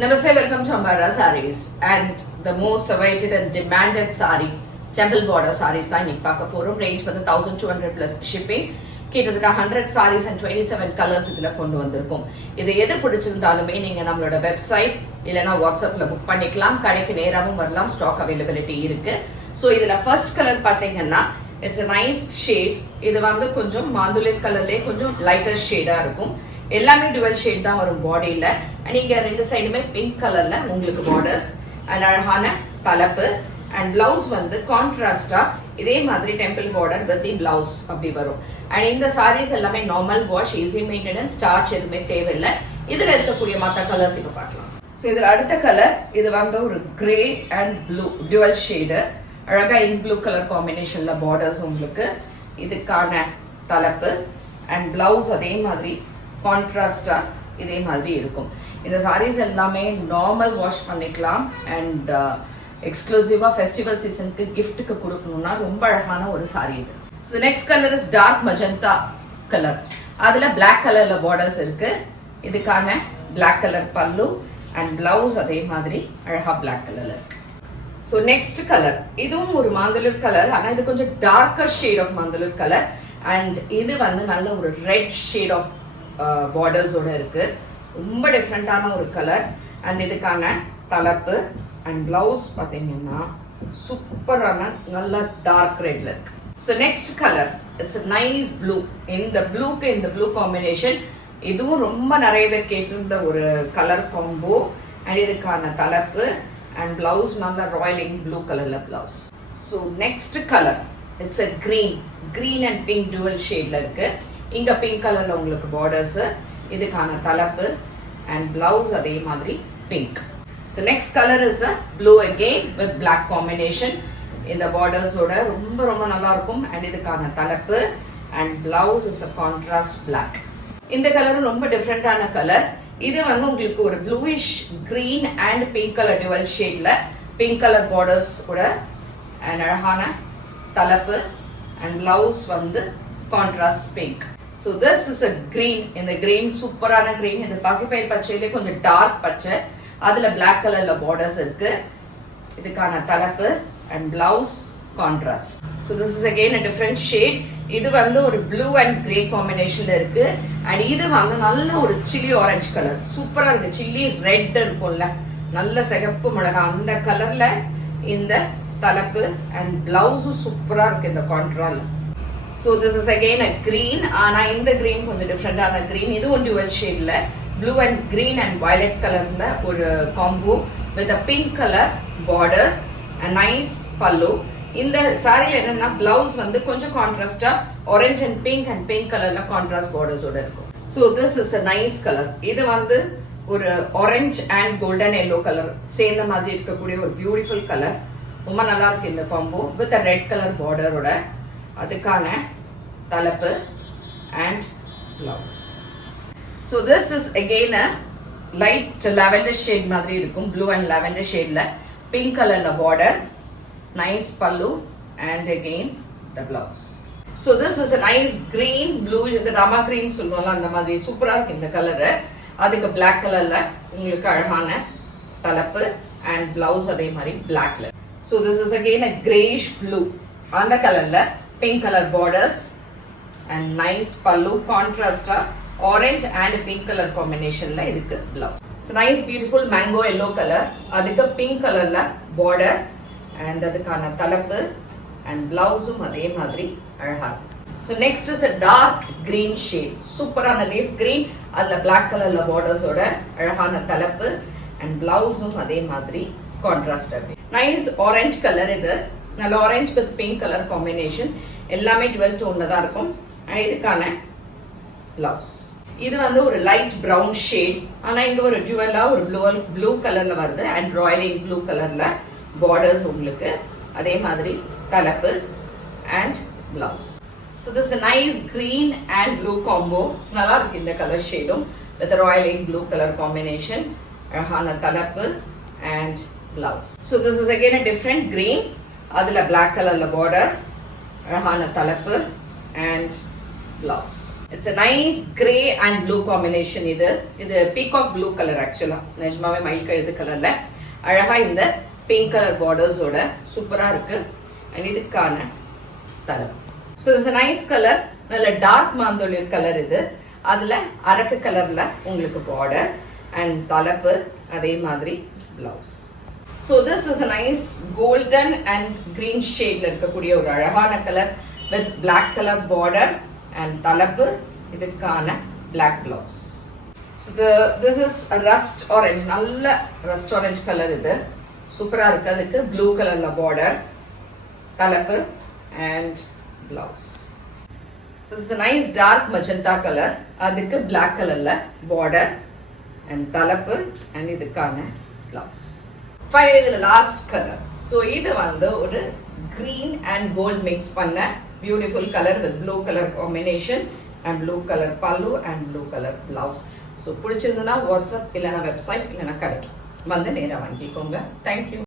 Namaste, welcome to Ambara Sarees and the most awaited and demanded saree, temple border sarees தான் இன்னைக்கு பார்க்க போறோம். Range வந்து 1200 plus shipping. கிட்டத்தட்ட 100 sarees and 27 colors இதுல கொண்டு வந்திருக்கும். இது எது பிடிச்சிருந்தாலுமே நீங்க நம்மளோட வெப்சைட் இல்லனா வாட்ஸ்அப்ல புக் பண்ணிக்கலாம். கடைக்கு நேராவும் வரலாம். ஸ்டாக் அவைலபிலிட்டி இருக்கு. சோ இதுல ஃபர்ஸ்ட் கலர் பாத்தீங்கன்னா இட்ஸ் a nice shade. இது வந்து கொஞ்சம் மாந்துளிர் கலர்லயே கொஞ்சம் லைட்டர் ஷேடா இருக்கும். எல்லாமே டுவல் ஷேட் தான் வரும் பாடியில. அண்ட் இங்க ரெண்டு சைடுமே பிங்க் கலர்ல உங்களுக்கு பார்டர்ஸ் அண்ட் அழகான தலைப்பு அண்ட் பிளவுஸ் வந்து கான்ட்ராஸ்டா இதே மாதிரி temple border with the blouse அப்படி வரும். அண்ட் இந்த சாரீஸ் எல்லாமே normal wash, easy maintenance, starch எதுவுமே தேவையில்லை. இதுல இருக்கக்கூடிய மற்ற கலர்ஸ் இப்ப பார்க்கலாம். ஸோ இதுல அடுத்த கலர் இது வந்து ஒரு grey and blue dual shade, அழகா இன் ப்ளூ கலர் காம்பினேஷன்ல பார்டர்ஸ் உங்களுக்கு. இதுக்கான தலைப்பு அண்ட் பிளவுஸ் அதே மாதிரி கான்ட்ராஸ்டா இதே மாதிரி இருக்கும். இந்த சாரீஸ் எல்லாமே நார்மல் வாஷ் பண்ணிக்கலாம் அண்ட் எக்ஸ்க்ளூசிவா ஃபெஸ்டிவல் சீசனுக்கு கிஃப்ட்டுக்கு கொடுக்கணும்னா ரொம்ப அழகான ஒரு சாரி இது. So next colour is dark magenta colour. அதுல பிளாக் கலர்ல பார்டர்ஸ் இருக்கு. இதுக்கான black colour pallu and blouse அதே மாதிரி அழகா பிளாக் கலர்ல இருக்கு. ஸோ நெக்ஸ்ட் கலர் இதுவும் ஒரு மாந்தளிர் கலர், ஆனா இது கொஞ்சம் darker shade of manthalir colour and இது வந்து நல்ல ஒரு ரெட் ஷேட் ஆஃப் பார்டர்ஸோட இருக்கு. ரொம்ப டிஃப்ரெண்டான ஒரு கலர் அண்ட் இதுக்கான தலைப்பு அண்ட் பிளவுஸ் பார்த்தீங்கன்னா சூப்பரான நல்ல டார்க் ரெட்ல இருக்கு. So next colour it's nice blue. இந்த ப்ளூக்கு இந்த ப்ளூ காம்பினேஷன் இதுவும் ரொம்ப நிறைய பேர் கேட்டிருந்த ஒரு கலர் காம்போ அண்ட் இதுக்கான தலைப்பு அண்ட் பிளவுஸ் நல்ல ராயலிங் ப்ளூ கலர்ல blouse. So next colour it's a green and pink dual ஷேட்ல இருக்கு. இங்க பிங்க் கலர்ல உங்களுக்கு பார்டர்ஸ், இதுக்கான தலைப்பு அண்ட் பிளவுஸ் அதே மாதிரி pink. So next colour is a blue again with black combination. இந்த பார்டர்ஸோட ரொம்ப ரொம்ப நல்லா இருக்கும் அண்ட் இதுக்கான தலைப்பு and blouse is a contrast black. இந்த கலரும் ரொம்ப டிஃப்ரெண்டான கலர். இது வந்து உங்களுக்கு ஒரு bluish green and pink colour dual ஷேட்ல பிங்க் கலர் பார்டர்ஸ் கூட அண்ட் அழகான தலைப்பு அண்ட் பிளவுஸ் வந்து contrast pink. So this is a green. இந்த green சூப்பரான green. இந்த பசிப்பயிர் பச்சையிலே கொஞ்சம் டார்க் பச்சை, அதுல பிளாக் கலர்ல பார்டர்ஸ் இருக்கு. இதுக்கான தலைப்பு and blouse contrast. So this is again a different shade. இது வந்து ஒரு blue and grey combinationல இருக்கு and இது வந்து நல்ல ஒரு chilli orange color. சூப்பரா இருக்கு. chilli red இருக்கும்ல, நல்ல சிகப்பு மிளகா அந்த கலர்ல இந்த தலைப்பு and blouse சூப்பரா இருக்கு இந்த கான்ட்ராஸ்ட்ல. So this is again a green. ஆனா இந்த green கொஞ்சம் டிஃப்ரெண்டான green. இது ஒரு dual shadeல blue and green and violet கலர்ல ஒரு combo with a pink color borders and nice pallu. இந்த சாரில என்னன்னா பிளவுஸ் வந்து கொஞ்சம் கான்ட்ராஸ்டா orange and pink கலர்ல கான்ட்ராஸ்ட் பார்டர்ஸ் ஓட இருக்கும். So this is a nice color. இது வந்து ஒரு orange and golden yellow colour சேர்ந்த மாதிரி இருக்கக்கூடிய ஒரு பியூட்டிஃபுல் கலர். ரொம்ப நல்லா இருக்கு இந்த combo with a red color border ஓட. அதுக்கான தலைப்பு and blouse. So this is again a light lavender shade மாதிரி இருக்கும். blue and lavender shadeல pink colorல border, nice pallu and again the blouse. So this is a nice green blue. இது Rama green சொல்றோம்ல அந்த மாதிரி சூப்பரா இருக்கு இந்த கலர். அதுக்கு black கலர்ல உங்களுக்கு அழகான தலைப்பு and blouse அதே மாதிரி blackல. So this is again a grayish blue. அந்த கலர்ல pink color borders and nice pallu contrast orange and pink color combination la idukku blouse. It's a nice beautiful mango yellow color. adukku pink color la border and adukana thalappu and blouse um adhe madri azhaga. So next is a dark green shade, super ana leaf green, adla black color la borders oda azhagana thalappu and blouse um adhe madri contrast ah. Nice orange color idu, நல்ல orange with pink colour combination. எல்லாமே 12 டோன்ல தான் இருக்கும். இதுக்கான blouse இது வந்து ஒரு light brown shade, ஆனா இங்க ஒரு டுவலா ஒரு ப்ளூ கலர்ல வருது அண்ட் ராயலிங் ப்ளூ கலர்ல பார்டர்ஸ் உங்களுக்கு. அதே மாதிரி தலைப்பு and blouse. So this is a nice green and blue combo. நல்லா இருக்கு இந்த colour ஷேடும் with a royal blue color combination. அழகான தலைப்பு and blouse. So this is again a different green. அதுல black கலர்ல border, அழகான தலைப்பு and blouse. It's a nice grey and blue combination. இது பீகாக் ப்ளூ கலர். ஆக்சுவலா நிஜமாவே மயில் கழுது கலர்ல அழகா இந்த பிங்க் கலர் பார்டர்ஸோட சூப்பரா இருக்கு. அண்ட் இதுக்கான தலை. So it's a nice colour. நல்ல டார்க் மாந்தொழில் கலர் இது. அதுல அரக்கு கலர்ல உங்களுக்கு பார்டர் அண்ட் தலைப்பு, அதே மாதிரி blouse. So this is a nice golden and green ஷேட்ல இருக்கக்கூடிய ஒரு அழகான colour with black colour border and தலைப்பு, இதுக்கான black blouse. So this is rust orange. நல்ல ரஸ்ட் ஆரஞ்ச் கலர் இது. சூப்பரா இருக்கு. அதுக்கு ப்ளூ கலர்ல பார்டர், தலைப்பு and blouse. So this is a nice dark magenta color. அதுக்கு black colorல border and தலைப்பு and இதுக்கான blouse. Finally the last color. So இது வந்து ஒரு green and gold mix பண்ண beautiful color with blue color combination and blue color pallu and blue color blouse. So பிடிச்சிருந்தா WhatsApp இல்லைனா website இல்லைனா கடைக்கு வந்து நேரா வாங்கிக்கோங்க. Thank you.